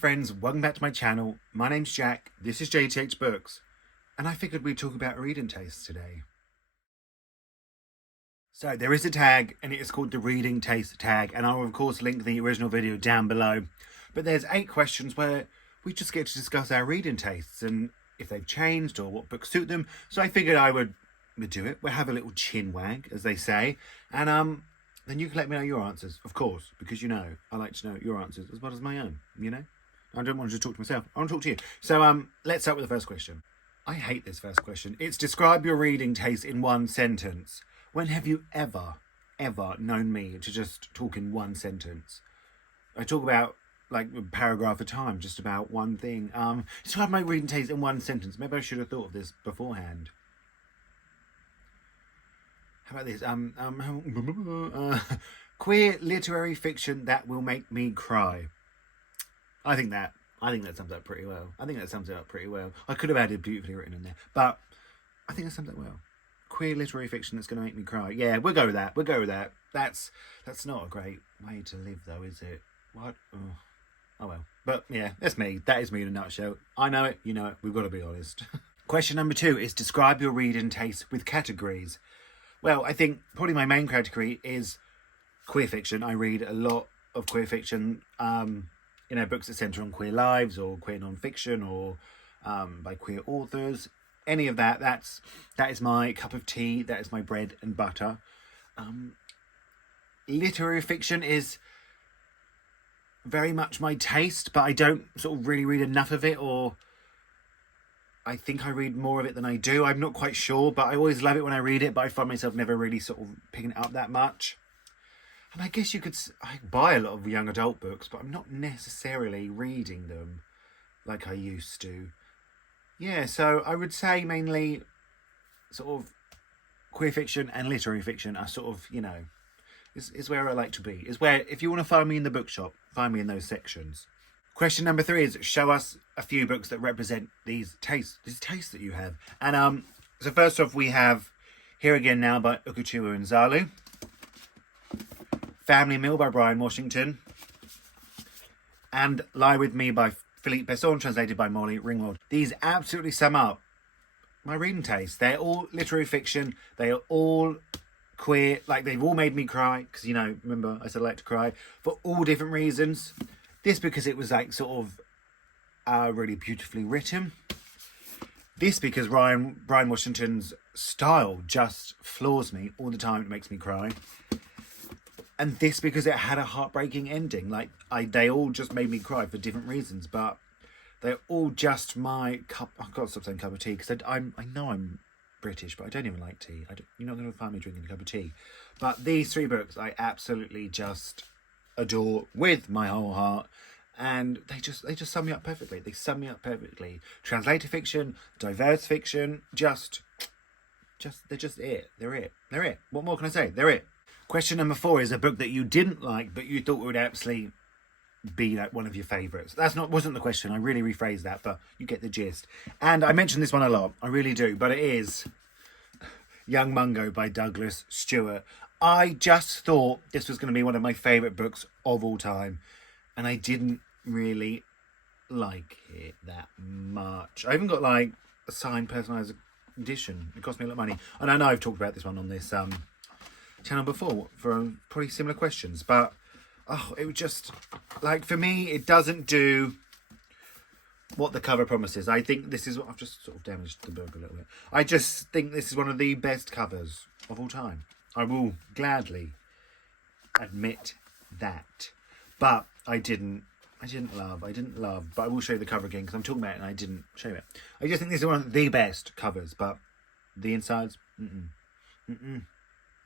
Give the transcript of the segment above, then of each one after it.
friends, welcome back to my channel. My name's Jack, this is Jthbooks, and I figured we'd talk about reading tastes today. So there is a tag, and it is called the reading taste tag, and I will of course link the original video down below. But there's 8 questions where we just get to discuss our reading tastes and if they've changed or what books suit them. So I figured I would do it. We'll have a little chin wag, as they say, and then you can let me know your answers, of course, because you know I like to know your answers as well as my own, you know? I don't want to just talk to myself, I want to talk to you. So let's start with the first question. I hate this first question. It's describe your reading taste in one sentence. When have you ever known me to just talk in one sentence? I talk about like a paragraph at a time, just about one thing. Describe my reading taste in one sentence. Maybe I should have thought of this beforehand. How about this? Queer literary fiction that will make me cry. I think that sums it up pretty well. I could have added beautifully written in there, but I think that sums it up well. Queer literary fiction that's going to make me cry. Yeah, we'll go with that. That's not a great way to live, though, is it? What? Oh well. But yeah, that's me. That is me in a nutshell. I know it. You know it. We've got to be honest. Question number 2 is describe your reading taste with categories. Well, I think probably my main category is queer fiction. I read a lot of queer fiction, books that centre on queer lives or queer non-fiction or by queer authors. Any of that, that is my cup of tea. That is my bread and butter. Literary fiction is very much my taste, but I don't sort of really read enough of it, or I think I read more of it than I do. I'm not quite sure, but I always love it when I read it, but I find myself never really sort of picking it up that much. And I guess I buy a lot of young adult books, but I'm not necessarily reading them like I used to. Yeah, so I would say mainly sort of queer fiction and literary fiction are sort of, is where I like to be. Is where, if you want to find me in the bookshop, find me in those sections. Question number 3 is show us a few books that represent these tastes that you have. And so first off, we have Here Again Now by Ukuchiwa and Zalu, Family Meal by Brian Washington, and Lie With Me by Philippe Besson, translated by Molly Ringwald. These absolutely sum up my reading taste. They're all literary fiction. They are all queer. Like, they've all made me cry, because, remember I said I like to cry, for all different reasons. This because it was like sort of really beautifully written. This because Brian Washington's style just floors me all the time. It makes me cry. And this because it had a heartbreaking ending. Like, they all just made me cry for different reasons, but they're all just my cup. I've got to stop saying cup of tea, because I know I'm British, but I don't even like tea. You're not going to find me drinking a cup of tea. But these 3 books I absolutely just adore with my whole heart, and they just sum me up perfectly. Translator fiction, diverse fiction, they're just it. They're it. What more can I say? They're it. Question number 4 is a book that you didn't like, but you thought would absolutely be like one of your favourites. Wasn't the question. I really rephrased that, but you get the gist. And I mention this one a lot. I really do. But it is Young Mungo by Douglas Stewart. I just thought this was going to be one of my favourite books of all time, and I didn't really like it that much. I even got like a signed personalised edition. It cost me a lot of money. And I know I've talked about this one on this channel before for probably similar questions, but it was just like, for me, it doesn't do what the cover promises. I think this is what I've just sort of damaged the book a little bit. I just think this is one of the best covers of all time. I will gladly admit that, but I didn't love, but I will show you the cover again, because I'm talking about it and I didn't show it. I just think this is one of the best covers, but the insides,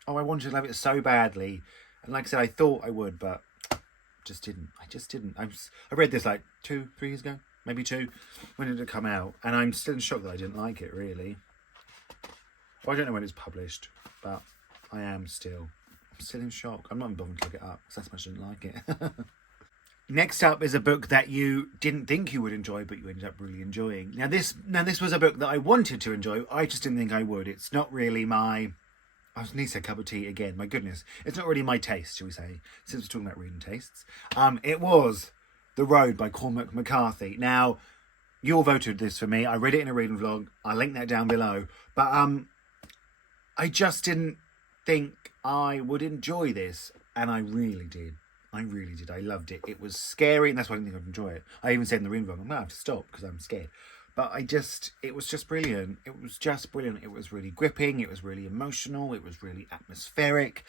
Oh, I wanted to love it so badly, and like I said, I thought I would, but I just didn't. I read this like 2-3 years ago, maybe 2, when did it come out, and I'm still in shock that I didn't like it, really. Well, I don't know when it's published, but I'm still in shock. I'm not even bothered to look it up, because that's much I didn't like it. Next up is a book that you didn't think you would enjoy, but you ended up really enjoying. Now this was a book that I wanted to enjoy. I just didn't think I would. It's not really my I was need to say cup of tea again. My goodness. It's not really my taste, shall we say, since we're talking about reading tastes. It was The Road by Cormac McCarthy. Now, you all voted this for me. I read it in a reading vlog. I'll link that down below. But I just didn't think I would enjoy this. And I really did. I really did. I loved it. It was scary, and that's why I didn't think I'd enjoy it. I even said in the reading vlog, I'm going to have to stop because I'm scared. But it was just brilliant. It was just brilliant. It was really gripping. It was really emotional. It was really atmospheric.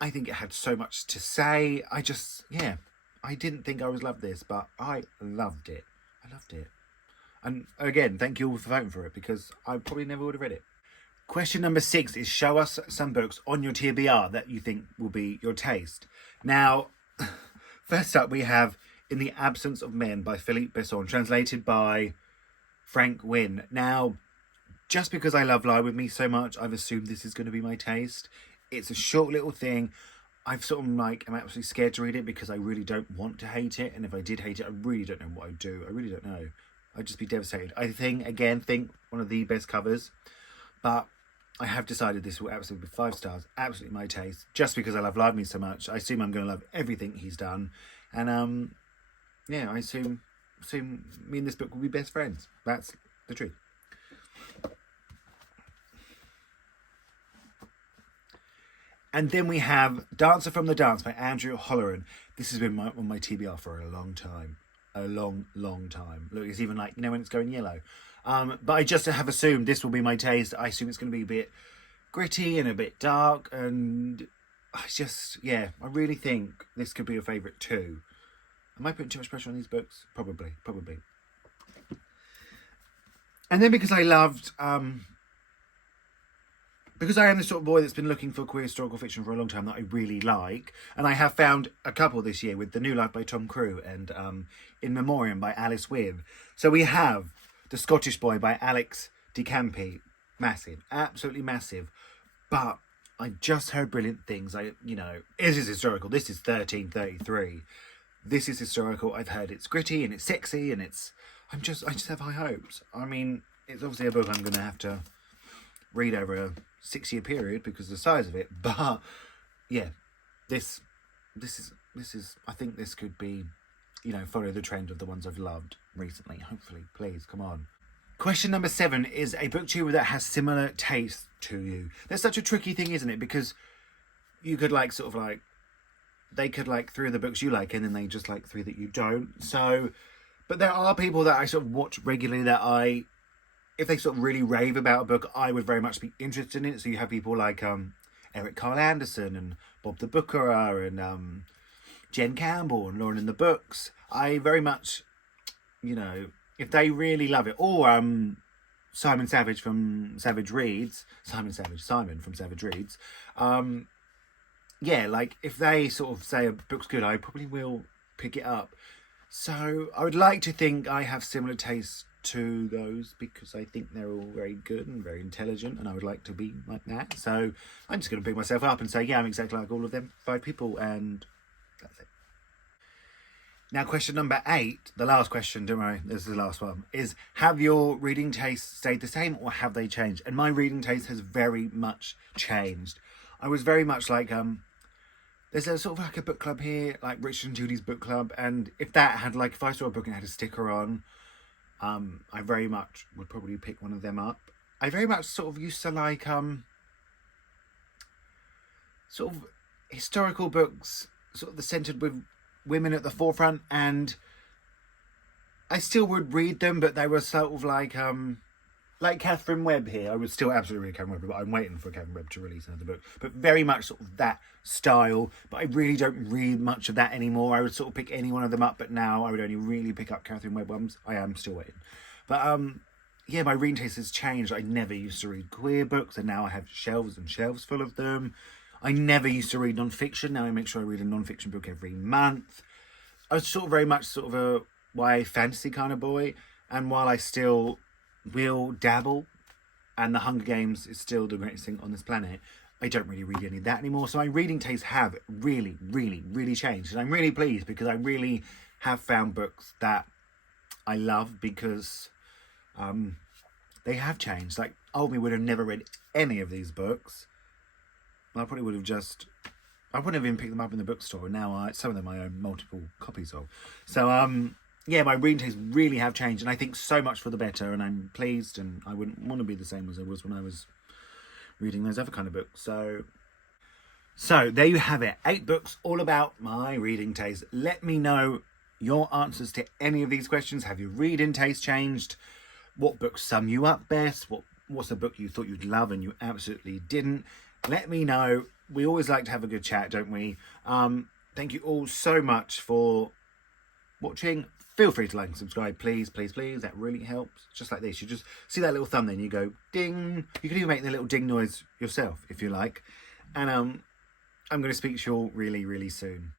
I think it had so much to say. I didn't think I would love this, but I loved it. I loved it. And again, thank you all for voting for it, because I probably never would have read it. Question number 6 is, show us some books on your TBR that you think will be your taste. Now, first up we have In the Absence of Men by Philippe Besson, translated by Frank Wynne. Now, just because I love Lie With Me so much, I've assumed this is going to be my taste. It's a short little thing. I'm absolutely scared to read it because I really don't want to hate it. And if I did hate it, I really don't know what I'd do. I really don't know. I'd just be devastated. I think one of the best covers. But I have decided this will absolutely be 5 stars. Absolutely my taste. Just because I love Lie With Me so much. I assume I'm going to love everything he's done. And I assume me and this book will be best friends. That's the truth. And then we have Dancer from the Dance by Andrew Holleran. This has been on my TBR for a long time. A long, long time. Look, it's even when it's going yellow. But I just have assumed this will be my taste. I assume it's going to be a bit gritty and a bit dark. And I really think this could be a favourite too. Am I putting too much pressure on these books? Probably. And then because I loved... because I am the sort of boy that's been looking for queer historical fiction for a long time that I really like, and I have found a couple this year with The New Life by Tom Crew and In Memoriam by Alice Wynne. So we have The Scottish Boy by Alex de Campi. Massive, absolutely massive. But I just heard brilliant things. This is historical. This is 1333. This is historical. I've heard it's gritty and it's sexy and I just have high hopes. I mean, it's obviously a book I'm going to have to read over a 6-year period because of the size of it, but yeah, this is I think this could be, follow the trend of the ones I've loved recently. Hopefully, please, come on. Question number 7 is a booktuber that has similar taste to you. That's such a tricky thing, isn't it? Because you could they could like 3 of the books you like, and then they just like 3 that you don't. So, but there are people that I sort of watch regularly that if they sort of really rave about a book, I would very much be interested in it. So you have people like Eric Carl Anderson and Bob the Booker and Jen Campbell and Lauren in the Books. I very much, if they really love it, or Simon from Savage Reads, if they sort of say a book's good, I probably will pick it up. So I would like to think I have similar tastes to those because I think they're all very good and very intelligent, and I would like to be like that. So I'm just going to pick myself up and say, yeah, I'm exactly like all of them 5 people, and that's it. Now, question number 8, the last question, don't worry, this is the last one, is have your reading tastes stayed the same or have they changed? And my reading taste has very much changed. I was very much like, there's a sort of like a book club here, like Richard and Judy's book club, and if I saw a book and it had a sticker on, I very much would probably pick one of them up. I very much sort of used to like sort of historical books, sort of the centered with women at the forefront, and I still would read them, but they were sort of like Catherine Webb here. I would still absolutely read Catherine Webb, but I'm waiting for Catherine Webb to release another book. But very much sort of that style. But I really don't read much of that anymore. I would sort of pick any one of them up, but now I would only really pick up Catherine Webb ones. I am still waiting. But my reading taste has changed. I never used to read queer books, and now I have shelves and shelves full of them. I never used to read non-fiction. Now I make sure I read a non-fiction book every month. I was sort of very much sort of a YA fantasy kind of boy. And while I still will dabble, and The Hunger Games is still the greatest thing on this planet, I don't really read any of that anymore. So my reading tastes have really, really, really changed. And I'm really pleased because I really have found books that I love because they have changed. Like, old me would have never read any of these books. I probably would have just I wouldn't have even picked them up in the bookstore, and now some of them I own multiple copies of. So yeah, my reading tastes really have changed, and I think so much for the better, and I'm pleased, and I wouldn't want to be the same as I was when I was reading those other kind of books. So there you have it, 8 books all about my reading taste. Let me know your answers to any of these questions. Have your reading taste changed? What books sum you up best? What's a book you thought you'd love and you absolutely didn't? Let me know. We always like to have a good chat, don't we? Thank you all so much for watching. Feel free to like and subscribe, please, please, please. That really helps. Just like this. You just see that little thumb, then you go ding. You can even make the little ding noise yourself if you like. And I'm going to speak to you all really, really soon.